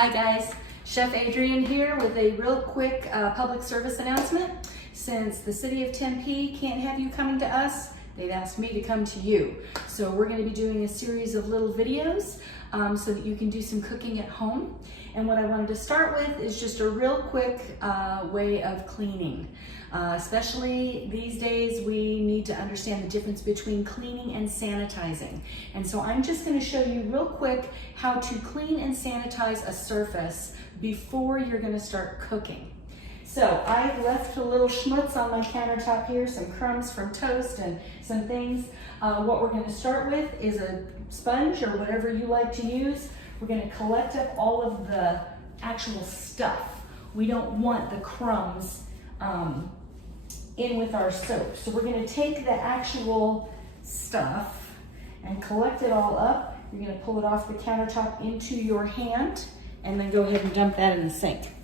Hi guys, Chef Adrienne here with a real quick public service announcement. Since the city of Tempe can't have you coming to us, they've asked me to come to you. So we're going to be doing a series of little videos so that you can do some cooking at home. And what I wanted to start with is just a real quick way of cleaning. Especially these days, we need to understand the difference between cleaning and sanitizing. And so I'm just going to show you real quick how to clean and sanitize a surface before you're going to start cooking. So I've left a little schmutz on my countertop here, some crumbs from toast and some things. What we're going to start with is a sponge or whatever you like to use. We're going to collect up all of the actual stuff. We don't want the crumbs in with our soap. So we're going to take the actual stuff and collect it all up. You're going to pull it off the countertop into your hand and then go ahead and dump that in the sink.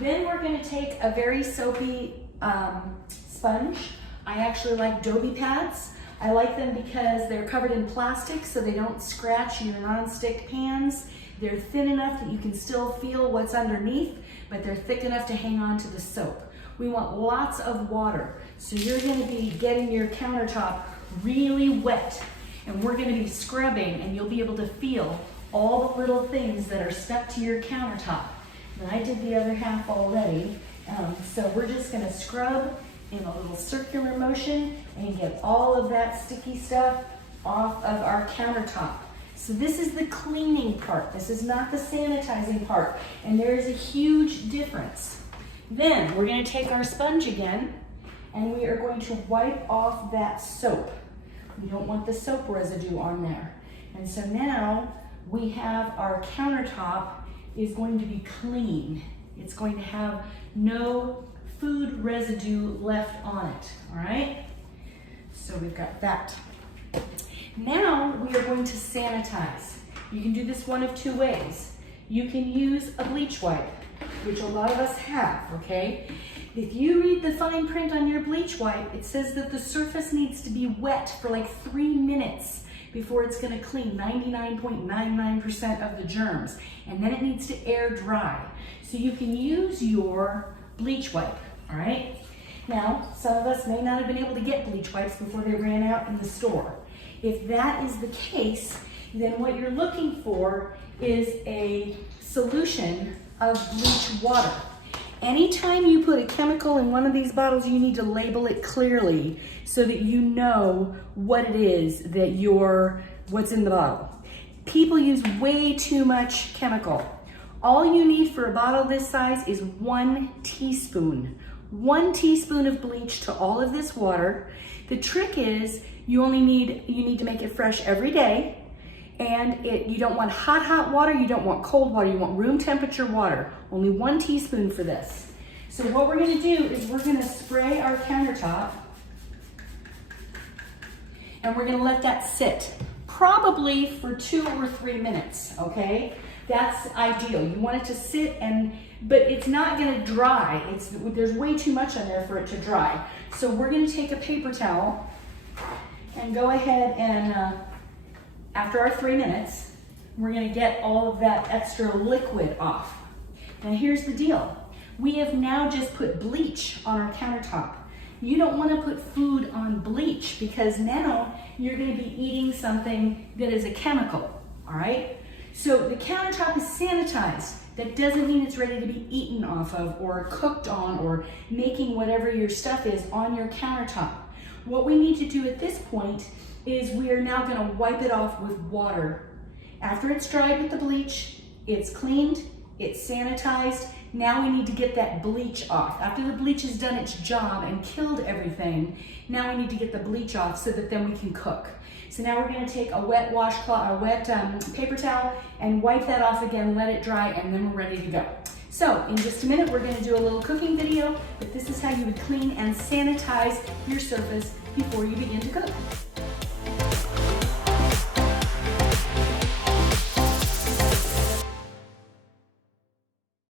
Then we're going to take a very soapy sponge. I actually like Dobie pads. I like them because they're covered in plastic so they don't scratch your non-stick pans. They're thin enough that you can still feel what's underneath, but they're thick enough to hang on to the soap. We want lots of water. So you're going to be getting your countertop really wet, and we're going to be scrubbing, and you'll be able to feel all the little things that are stuck to your countertop. And I did the other half already. So we're just going to scrub in a little circular motion and get all of that sticky stuff off of our countertop. So this is the cleaning part. This is not the sanitizing part. And there is a huge difference. Then we're going to take our sponge again and we are going to wipe off that soap. We don't want the soap residue on there. And so now we have our countertop is going to be clean. It's going to have no food residue left on it, all right? So we've got that. Now we are going to sanitize. You can do this one of two ways. You can use a bleach wipe, which a lot of us have, okay? If you read the fine print on your bleach wipe, it says that the surface needs to be wet for like 3 minutes before it's gonna clean 99.99% of the germs. And then it needs to air dry. So you can use your bleach wipe, all right? Now, some of us may not have been able to get bleach wipes before they ran out in the store. If that is the case, then what you're looking for is a solution of bleach water. Anytime you put a chemical in one of these bottles, you need to label it clearly so that you know what it is that what's in the bottle. People use way too much chemical. All you need for a bottle this size is 1 teaspoon. 1 teaspoon of bleach to all of this water. The trick is you need to make it fresh every day. And you don't want hot water, you don't want cold water, you want room temperature water. Only 1 teaspoon for this. So what we're gonna do is we're gonna spray our countertop and we're gonna let that sit, probably for 2 or 3 minutes, okay? That's ideal. You want it to sit but it's not gonna dry. There's way too much on there for it to dry. So we're gonna take a paper towel and go ahead and after our 3 minutes, we're gonna get all of that extra liquid off. Now here's the deal. We have now just put bleach on our countertop. You don't wanna put food on bleach because now you're gonna be eating something that is a chemical, all right? So the countertop is sanitized. That doesn't mean it's ready to be eaten off of or cooked on or making whatever your stuff is on your countertop. What we need to do at this point is we are now going to wipe it off with water. After it's dried with the bleach, it's cleaned, it's sanitized. Now we need to get that bleach off. After the bleach has done its job and killed everything, now we need to get the bleach off so that then we can cook. So now we're going to take a wet washcloth, a wet paper towel, and wipe that off again, let it dry, and then we're ready to go. So in just a minute, we're going to do a little cooking video, but this is how you would clean and sanitize your surface before you begin to cook.